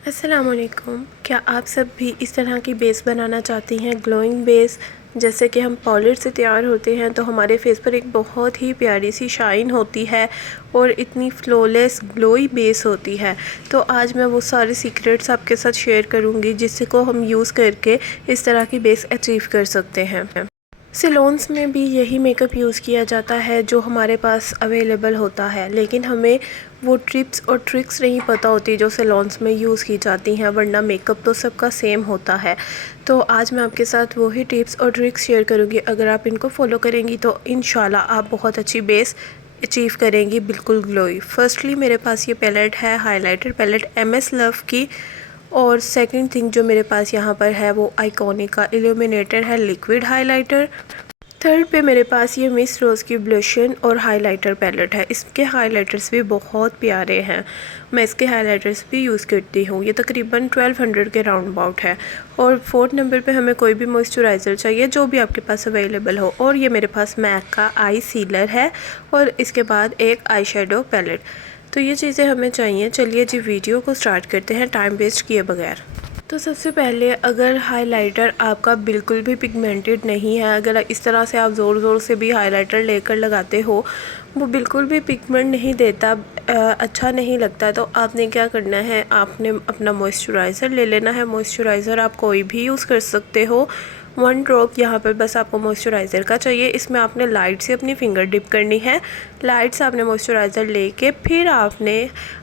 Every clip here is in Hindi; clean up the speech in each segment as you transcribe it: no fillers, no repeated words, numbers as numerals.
अस्सलामुअलैकुम। क्या आप सब भी इस तरह की बेस बनाना चाहती हैं, ग्लोइंग बेस? जैसे कि हम पाउडर से तैयार होते हैं तो हमारे फेस पर एक बहुत ही प्यारी सी शाइन होती है और इतनी फ्लॉलेस ग्लोई बेस होती है। तो आज मैं वो सारे सीक्रेट्स आपके साथ शेयर करूंगी जिससे को हम यूज़ करके इस तरह की बेस अचीव कर सकते हैं। सैलून्स में भी यही मेकअप यूज़ किया जाता है जो हमारे पास अवेलेबल होता है, लेकिन हमें वो टिप्स और ट्रिक्स नहीं पता होती जो सैलून्स में यूज़ की जाती हैं, वरना मेकअप तो सबका सेम होता है। तो आज मैं आपके साथ वही टिप्स और ट्रिक्स शेयर करूँगी। अगर आप इनको फॉलो करेंगी तो इंशाल्लाह आप बहुत अच्छी बेस अचीव करेंगी, बिल्कुल ग्लोई। फर्स्टली मेरे पास ये पैलेट है, हाइलाइटर पैलेट MS लव की। और सेकंड थिंग जो मेरे पास यहाँ पर है वो आइकॉनिक का इल्यूमिनेटर है, लिक्विड हाइलाइटर। थर्ड पे मेरे पास ये मिस रोज़ की ब्लशन और हाइलाइटर पैलेट है। इसके हाइलाइटर्स भी बहुत प्यारे हैं, मैं इसके हाइलाइटर्स भी यूज़ करती हूँ। ये तकरीबन 1200 के राउंड अबाउट है। और फोर्थ नंबर पे हमें कोई भी मॉइस्चराइज़र चाहिए जो भी आपके पास अवेलेबल हो। और ये मेरे पास मैक का आई सीलर है और इसके बाद एक आई शेडो पैलेट। तो ये चीज़ें हमें चाहिए। चलिए जी वीडियो को स्टार्ट करते हैं टाइम वेस्ट किए बगैर। तो सबसे पहले अगर हाइलाइटर आपका बिल्कुल भी पिगमेंटेड नहीं है, अगर इस तरह से आप ज़ोर से भी हाइलाइटर लेकर लगाते हो, वो बिल्कुल भी पिगमेंट नहीं देता, अच्छा नहीं लगता, तो आपने क्या करना है, आपने अपना मॉइस्चराइज़र ले लेना है। मॉइस्चराइज़र आप कोई भी यूज़ कर सकते हो। 1 ड्रॉप यहाँ पर बस आपको मॉइस्चराइज़र का चाहिए। इसमें आपने लाइट से अपनी फिंगर डिप करनी है। लाइट से आपने मॉइस्चराइज़र लेके फिर आपने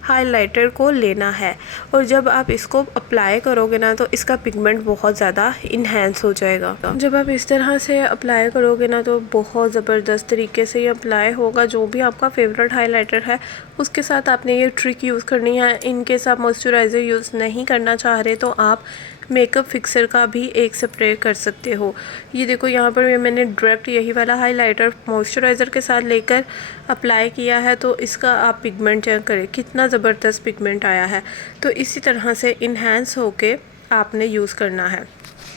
हाइलाइटर को लेना है। और जब आप इसको अप्लाई करोगे ना तो इसका पिगमेंट बहुत ज़्यादा इन्हेंस हो जाएगा। जब आप इस तरह से अप्लाई करोगे ना तो बहुत ज़बरदस्त तरीके से ये अप्लाई होगा। जो भी आपका फेवरेट हाइलाइटर है उसके साथ आपने ये ट्रिक यूज़ करनी है। इनकेस आप मॉइस्चराइज़र यूज़ नहीं करना चाह रहे तो आप मेकअप फिक्सर का भी एक स्प्रे कर सकते हो। ये देखो यहाँ पर मैंने डायरेक्ट यही वाला हाइलाइटर मॉइस्चराइज़र के साथ लेकर अप्लाई किया है, तो इसका आप पिगमेंट चेक करें कितना ज़बरदस्त पिगमेंट आया है। तो इसी तरह से इन्हेंस होके आपने यूज़ करना है।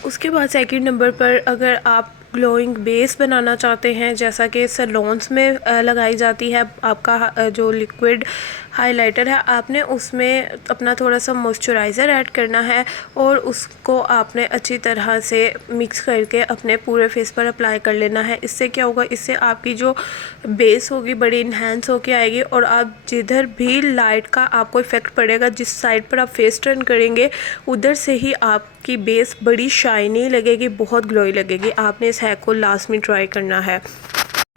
उसके बाद सेकंड नंबर पर अगर आप ग्लोइंग बेस बनाना चाहते हैं, जैसा कि सैलून्स में लगाई जाती है, आपका जो लिक्विड हाइलाइटर है आपने उसमें अपना थोड़ा सा मॉइस्चराइज़र ऐड करना है और उसको आपने अच्छी तरह से मिक्स करके अपने पूरे फेस पर अप्लाई कर लेना है। इससे क्या होगा, इससे आपकी जो बेस होगी बड़ी इन्हेंस होके आएगी और आप जिधर भी लाइट का आपको इफ़ेक्ट पड़ेगा, जिस साइड पर आप फेस टर्न करेंगे उधर से ही आपकी बेस बड़ी शाइनी लगेगी, बहुत ग्लोई लगेगी। आपने इस हैक को लास्ट में ट्राई करना है।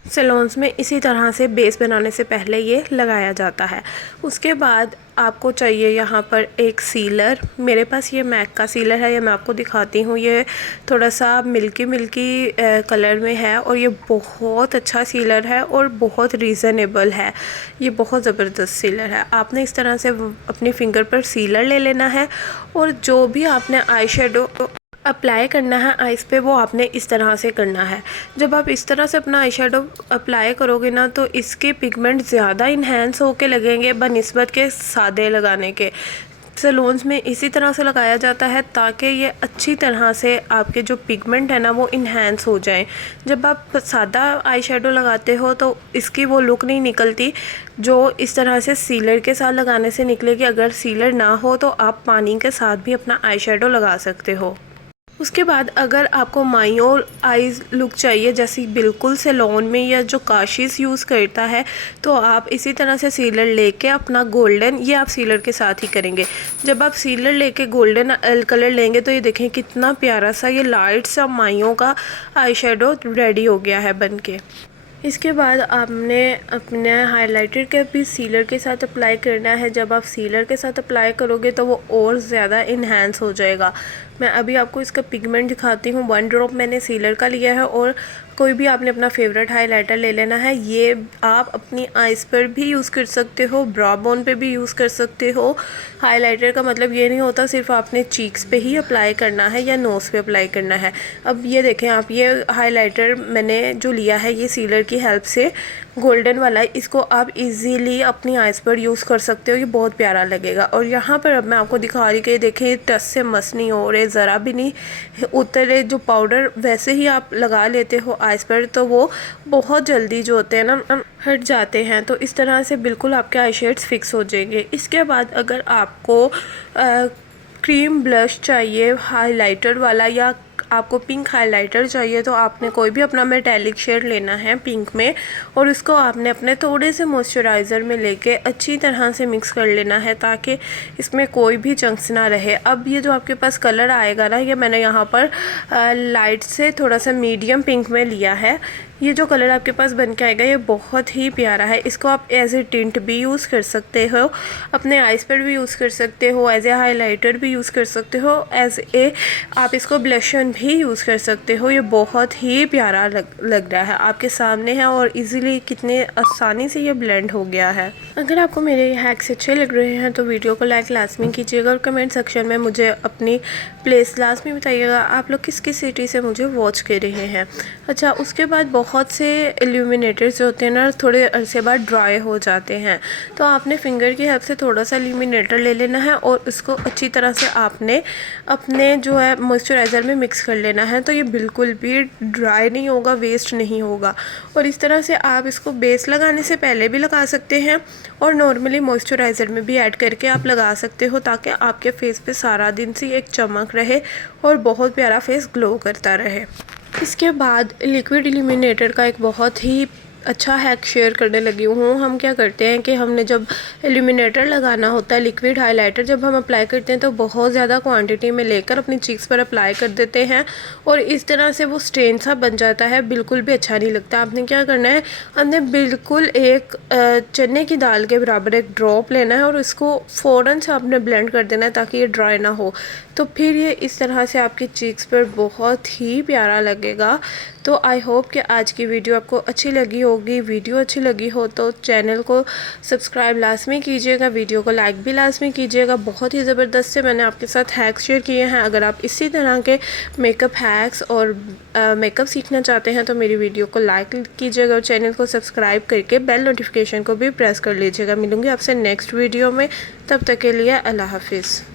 सैलून्स में इसी तरह से बेस बनाने से पहले ये लगाया जाता है। उसके बाद आपको चाहिए यहाँ पर एक सीलर। मेरे पास ये मैक का सीलर है, ये मैं आपको दिखाती हूँ। ये थोड़ा सा मिल्की कलर में है और ये बहुत अच्छा सीलर है और बहुत रीज़नेबल है। ये बहुत ज़बरदस्त सीलर है। आपने इस तरह से अपनी फिंगर पर सीलर ले लेना है और जो भी आपने आई शेडो अप्लाई करना है आइज़ पे वो आपने इस तरह से करना है। जब आप इस तरह से अपना आई शेडो अप्लाई करोगे ना तो इसके पिगमेंट ज़्यादा इन्हेंस होके लगेंगे बनिस्बत के सादे लगाने के। सैलून्स में इसी तरह से लगाया जाता है ताकि ये अच्छी तरह से आपके जो पिगमेंट है ना वो इन्हेंस हो जाएं। जब आप सादा आई शेडो लगाते हो तो इसकी वो लुक नहीं निकलती जो इस तरह से सीलर के साथ लगाने से निकलेगी। अगर सीलर ना हो तो आप पानी के साथ भी अपना आई शेडो लगा सकते हो। उसके बाद अगर आपको मायोर आईज लुक चाहिए जैसी बिल्कुल सैलून में या जो काशिश यूज़ करता है, तो आप इसी तरह से सीलर लेके अपना गोल्डन, ये आप सीलर के साथ ही करेंगे। जब आप सीलर लेके गोल्डन कलर लेंगे तो ये देखें कितना प्यारा सा ये लाइट सा मायों का आई शेडो रेडी हो गया है बन के। इसके बाद आपने अपने हाइलाइटर के भी सीलर के साथ अप्लाई करना है। जब आप सीलर के साथ अप्लाई करोगे तो वो और ज़्यादा इन्हेंस हो जाएगा। मैं अभी आपको इसका पिगमेंट दिखाती हूँ। 1 ड्रॉप मैंने सीलर का लिया है और कोई भी आपने अपना फेवरेट हाइलाइटर ले लेना है। ये आप अपनी आइज़ पर भी यूज़ कर सकते हो, ब्रा बोन पे भी यूज़ कर सकते हो। हाइलाइटर का मतलब ये नहीं होता सिर्फ आपने चीक्स पे ही अप्लाई करना है या नोज़ पे अप्लाई करना है। अब ये देखें आप, ये हाइलाइटर मैंने जो लिया है ये सीलर की हेल्प से गोल्डन वाला, इसको आप इजीली अपनी आइज़ पर यूज़ कर सकते हो। ये बहुत प्यारा लगेगा। और यहाँ पर अब मैं आपको दिखा रही कि देखें टच से मस नहीं हो रहे, ज़रा भी नहीं उतरे। जो पाउडर वैसे ही आप लगा लेते हो आइज़ पर तो वो बहुत जल्दी जो होते हैं ना हट जाते हैं। तो इस तरह से बिल्कुल आपके आई शेड्स फिक्स हो जाएंगे। इसके बाद अगर आपको क्रीम ब्लश चाहिए हाइलाइटर वाला, या आपको पिंक हाइलाइटर चाहिए, तो आपने कोई भी अपना मेटेलिक शेड लेना है पिंक में, और उसको आपने अपने थोड़े से मॉइस्चराइज़र में लेके अच्छी तरह से मिक्स कर लेना है ताकि इसमें कोई भी चंक्स ना रहे। अब ये जो आपके पास कलर आएगा ना, ये मैंने यहाँ पर लाइट से थोड़ा सा मीडियम पिंक में लिया है। ये जो कलर आपके पास बन के आएगा ये बहुत ही प्यारा है। इसको आप एज ए टिंट भी यूज़ कर सकते हो, अपने आइज़ पर भी यूज़ कर सकते हो, एज ए हाइलाइटर भी यूज़ कर सकते हो, एज ए आप इसको ब्लशन भी यूज़ कर सकते हो। ये बहुत ही प्यारा लग रहा है, आपके सामने है और इजीली कितने आसानी से ये ब्लेंड हो गया है। अगर आपको मेरे हैक्स अच्छे लग रहे हैं तो वीडियो को लाइक लाजमी कीजिएगा और कमेंट सेक्शन में मुझे अपनी प्लेस लाजमी बताइएगा आप लोग किस किस सिटी से मुझे वॉच कर रहे हैं। अच्छा, उसके बाद बहुत से इल्यूमिनेटर्स जो होते हैं ना, थोड़े अरसे बाद ड्राई हो जाते हैं, तो आपने फिंगर की हेल्प से थोड़ा सा इल्यूमिनेटर ले लेना है और उसको अच्छी तरह से आपने अपने जो है मॉइस्चराइज़र में मिक्स कर लेना है। तो ये बिल्कुल भी ड्राई नहीं होगा, वेस्ट नहीं होगा। और इस तरह से आप इसको बेस लगाने से पहले भी लगा सकते हैं और नॉर्मली मॉइस्चराइज़र में भी ऐड करके आप लगा सकते हो, ताकि आपके फेस पे सारा दिन से एक चमक रहे और बहुत प्यारा फेस ग्लो करता रहे। इसके बाद लिक्विड इल्यूमिनेटर का एक बहुत ही अच्छा हैक शेयर करने लगी हूँ। हम क्या करते हैं कि हमने जब इल्यूमिनेटर लगाना होता है, लिक्विड हाइलाइटर जब हम अप्लाई करते हैं तो बहुत ज़्यादा क्वांटिटी में लेकर अपनी चीक्स पर अप्लाई कर देते हैं और इस तरह से वो स्टेन सा बन जाता है, बिल्कुल भी अच्छा नहीं लगता। आपने क्या करना है, हमने बिल्कुल एक चने की दाल के बराबर एक ड्रॉप लेना है और उसको फ़ौरन से आपने ब्लेंड कर देना है ताकि ये ड्राई ना हो। तो फिर ये इस तरह से आपकी चीक्स पर बहुत ही प्यारा लगेगा। तो आई होप कि आज की वीडियो आपको अच्छी लगी होगी। वीडियो अच्छी लगी हो तो चैनल को सब्सक्राइब लाजमी कीजिएगा, वीडियो को लाइक भी लाजमी कीजिएगा। बहुत ही ज़बरदस्त से मैंने आपके साथ हैक्स शेयर किए हैं। अगर आप इसी तरह के मेकअप हैक्स और मेकअप सीखना चाहते हैं तो मेरी वीडियो को लाइक कीजिएगा और चैनल को सब्सक्राइब करके बेल नोटिफिकेशन को भी प्रेस कर लीजिएगा। मिलूँगी आपसे नेक्स्ट वीडियो में, तब तक के लिए अल्लाह हाफिज़।